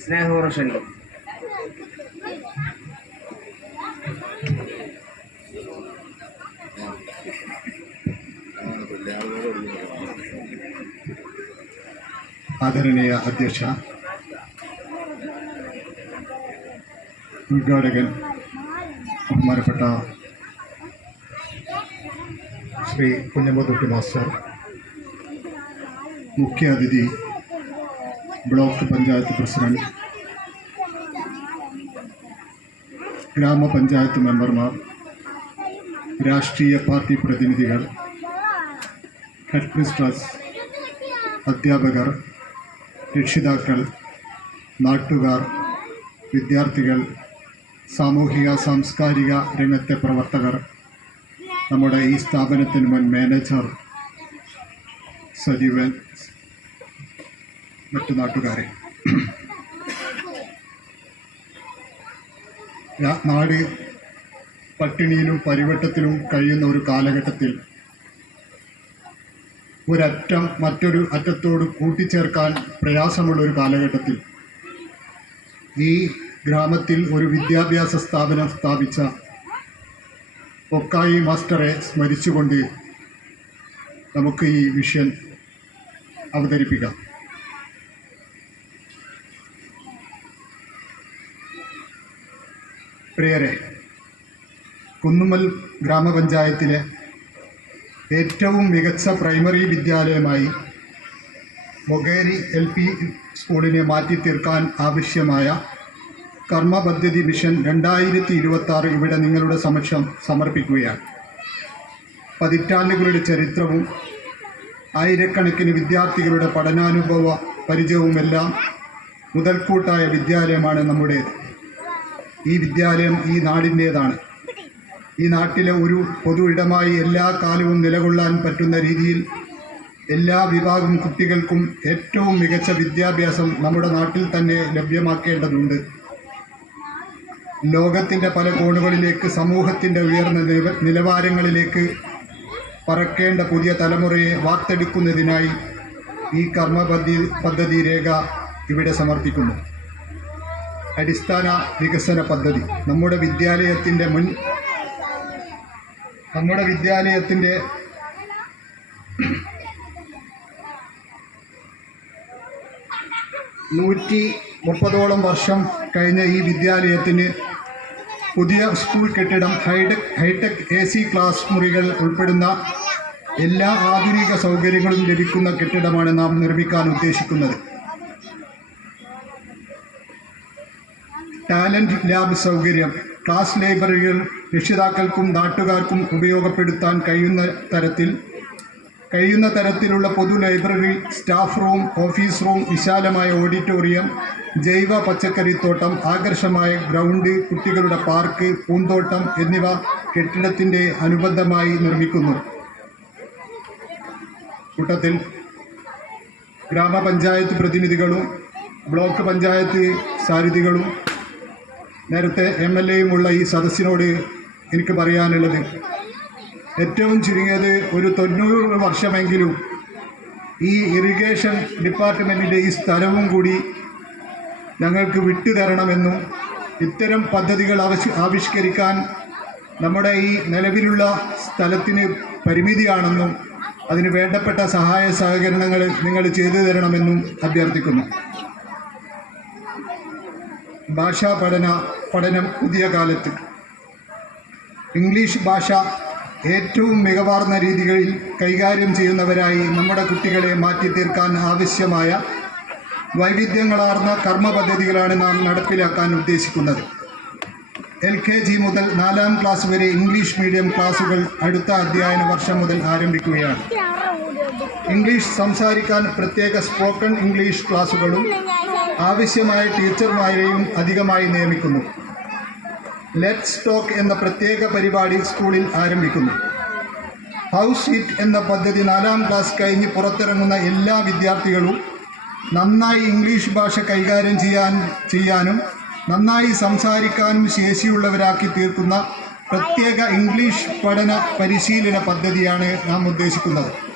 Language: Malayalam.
ക്ഷണിക്കും ആദരണീയ അധ്യക്ഷ ഉദ്ഘാടകൻ ബഹുമാനപ്പെട്ട ശ്രീ കുഞ്ഞമ്പതൊട്ടി മാസ്റ്റർ മുഖ്യ അതിഥി ബ്ലോക്ക് പഞ്ചായത്ത് പ്രസിഡന്റ് ഗ്രാമപഞ്ചായത്ത് മെമ്പർമാർ രാഷ്ട്രീയ പാർട്ടി പ്രതിനിധികൾ ഹെഡ് അധ്യാപകർ രക്ഷിതാക്കൾ നാട്ടുകാർ വിദ്യാർത്ഥികൾ സാമൂഹിക സാംസ്കാരിക രംഗത്തെ പ്രവർത്തകർ നമ്മുടെ ഈ സ്ഥാപനത്തിന് മുൻ മാനേജർ സജീവൻ മറ്റു നാട്ടുകാരെ. നാട് പട്ടിണിയിലും പരിവട്ടത്തിലും കഴിയുന്ന ഒരു കാലഘട്ടത്തിൽ ഒരറ്റം മറ്റൊരു അറ്റത്തോട് കൂട്ടിച്ചേർക്കാൻ പ്രയാസമുള്ള ഒരു കാലഘട്ടത്തിൽ ഈ ഗ്രാമത്തിൽ ഒരു വിദ്യാഭ്യാസ സ്ഥാപനം സ്ഥാപിച്ച ഒക്കായി മാസ്റ്ററെ സ്മരിച്ചുകൊണ്ട് നമുക്ക് ഈ വിഷയം അവതരിപ്പിക്കാം. പ്രിയരെ കുന്നുമൽ ഗ്രാമപഞ്ചായത്തിലെ ഏറ്റവും മികച്ച പ്രൈമറി വിദ്യാലയമായി മൊഗേരി എൽ പി സ്കൂളിനെ മാറ്റി തീർക്കാൻ ആവശ്യമായ കർമ്മ പദ്ധതി മിഷൻ രണ്ടായിരത്തി ഇരുപത്തി ഇവിടെ നിങ്ങളുടെ സമക്ഷം സമർപ്പിക്കുകയാണ്. പതിറ്റാണ്ടുകളുടെ ചരിത്രവും ആയിരക്കണക്കിന് വിദ്യാർത്ഥികളുടെ പഠനാനുഭവ പരിചയവുമെല്ലാം മുതൽക്കൂട്ടായ വിദ്യാലയമാണ് നമ്മുടേത്. ഈ വിദ്യാലയം ഈ നാടിന്റേതാണ്. ഈ നാട്ടിലെ ഒരു പൊതു ഇടമായി എല്ലാ കാലവും നിലകൊള്ളാൻ പറ്റുന്ന രീതിയിൽ എല്ലാ വിഭാഗം കുട്ടികൾക്കും ഏറ്റവും മികച്ച വിദ്യാഭ്യാസം നമ്മുടെ നാട്ടിൽ തന്നെ ലഭ്യമാക്കേണ്ടതുണ്ട്. ലോകത്തിന്റെ പല കോണുകളിലേക്ക് സമൂഹത്തിന്റെ ഉയർന്ന നില- നിലവാരങ്ങളിലേക്ക് പറക്കേണ്ട പുതിയ തലമുറയെ വാർത്തെടുക്കുന്നതിനായി ഈ കർമ്മ പദ്ധതി രേഖ ഇവിടെ സമർപ്പിക്കുന്നു. അടിസ്ഥാന വികസന പദ്ധതി. നമ്മുടെ വിദ്യാലയത്തിന്റെ മുൻ നമ്മുടെ വിദ്യാലയത്തിന്റെ നൂറ്റി മുപ്പതോളം വർഷം കഴിഞ്ഞ ഈ വിദ്യാലയത്തിന് പുതിയ സ്കൂൾ കെട്ടിടം hitech hitech A C class മുറികൾ ഉൾപ്പെടുന്ന എല്ലാ ആധുനിക സൗകര്യങ്ങളും ലഭിക്കുന്ന കെട്ടിടമാണ് നാം നിർമ്മിക്കാൻ ഉദ്ദേശിക്കുന്നത്. ടാലന്റ് ലാബ് സൗകര്യം ക്ലാസ് ലൈബ്രറികൾ രക്ഷിതാക്കൾക്കും നാട്ടുകാർക്കും ഉപയോഗപ്പെടുത്താൻ കഴിയുന്ന തരത്തിൽ കഴിയുന്ന തരത്തിലുള്ള പൊതു library staff room office room auditorium auditorium ജൈവ പച്ചക്കറിത്തോട്ടം ആകർഷമായ ഗ്രൗണ്ട് കുട്ടികളുടെ പാർക്ക് പൂന്തോട്ടം എന്നിവ കെട്ടിടത്തിന്റെ അനുബന്ധമായി നിർമ്മിക്കുന്നു. കൂട്ടത്തിൽ ഗ്രാമപഞ്ചായത്ത് പ്രതിനിധികളും ബ്ലോക്ക് പഞ്ചായത്ത് സാരഥികളും നേരത്തെ എം എൽ എയുമുള്ള ഈ സദസ്സിനോട് എനിക്ക് പറയാനുള്ളത് ഏറ്റവും ചുരുങ്ങിയത് ഒരു തൊണ്ണൂറ് വർഷമെങ്കിലും ഈ ഇറിഗേഷൻ ഡിപ്പാർട്ട്മെന്റിന്റെ ഈ സ്ഥലവും കൂടി ഞങ്ങൾക്ക് വിട്ടുതരണമെന്നും ഇത്തരം പദ്ധതികൾ ആവിഷ്കരിക്കാൻ നമ്മുടെ ഈ നിലവിലുള്ള സ്ഥലത്തിന് പരിമിതിയാണെന്നും അതിന് വേണ്ടപ്പെട്ട സഹായ സഹകരണങ്ങൾ നിങ്ങൾ ചെയ്തു തരണമെന്നും അഭ്യർത്ഥിക്കുന്നു. ഭാഷാ പഠന പഠനം പുതിയ കാലത്ത്. ഇംഗ്ലീഷ് ഭാഷ ഏറ്റവും മികവാർന്ന രീതികളിൽ കൈകാര്യം ചെയ്യുന്നവരായി നമ്മുടെ കുട്ടികളെ മാറ്റി തീർക്കാൻ ആവശ്യമായ വൈവിധ്യങ്ങളാർന്ന കർമ്മ പദ്ധതികളാണ് നാം നടപ്പിലാക്കാൻ ഉദ്ദേശിക്കുന്നത്. എൽ കെ ജി മുതൽ നാലാം ക്ലാസ് വരെ ഇംഗ്ലീഷ് മീഡിയം ക്ലാസുകൾ അടുത്ത അധ്യയന വർഷം മുതൽ ആരംഭിക്കുകയാണ്. ഇംഗ്ലീഷ് സംസാരിക്കാൻ പ്രത്യേക സ്പോക്കൺ ഇംഗ്ലീഷ് ക്ലാസുകളും ആവശ്യമായ ടീച്ചർമാരെയും അധികമായി നിയമിക്കുന്നു. ലെറ്റ്സ് ടോക്ക് എന്ന പ്രത്യേക പരിപാടി സ്കൂളിൽ ആരംഭിക്കുന്നു. ഹൗസ് ഷീറ്റ് എന്ന പദ്ധതി നാലാം ക്ലാസ് കഴിഞ്ഞ് പുറത്തിറങ്ങുന്ന എല്ലാ വിദ്യാർത്ഥികളും നന്നായി ഇംഗ്ലീഷ് ഭാഷ കൈകാര്യം ചെയ്യാൻ ചെയ്യാനും നന്നായി സംസാരിക്കാനും ശേഷിയുള്ളവരാക്കി തീർക്കുന്ന പ്രത്യേക ഇംഗ്ലീഷ് പഠന പരിശീലന പദ്ധതിയാണ് നാം ഉദ്ദേശിക്കുന്നത്.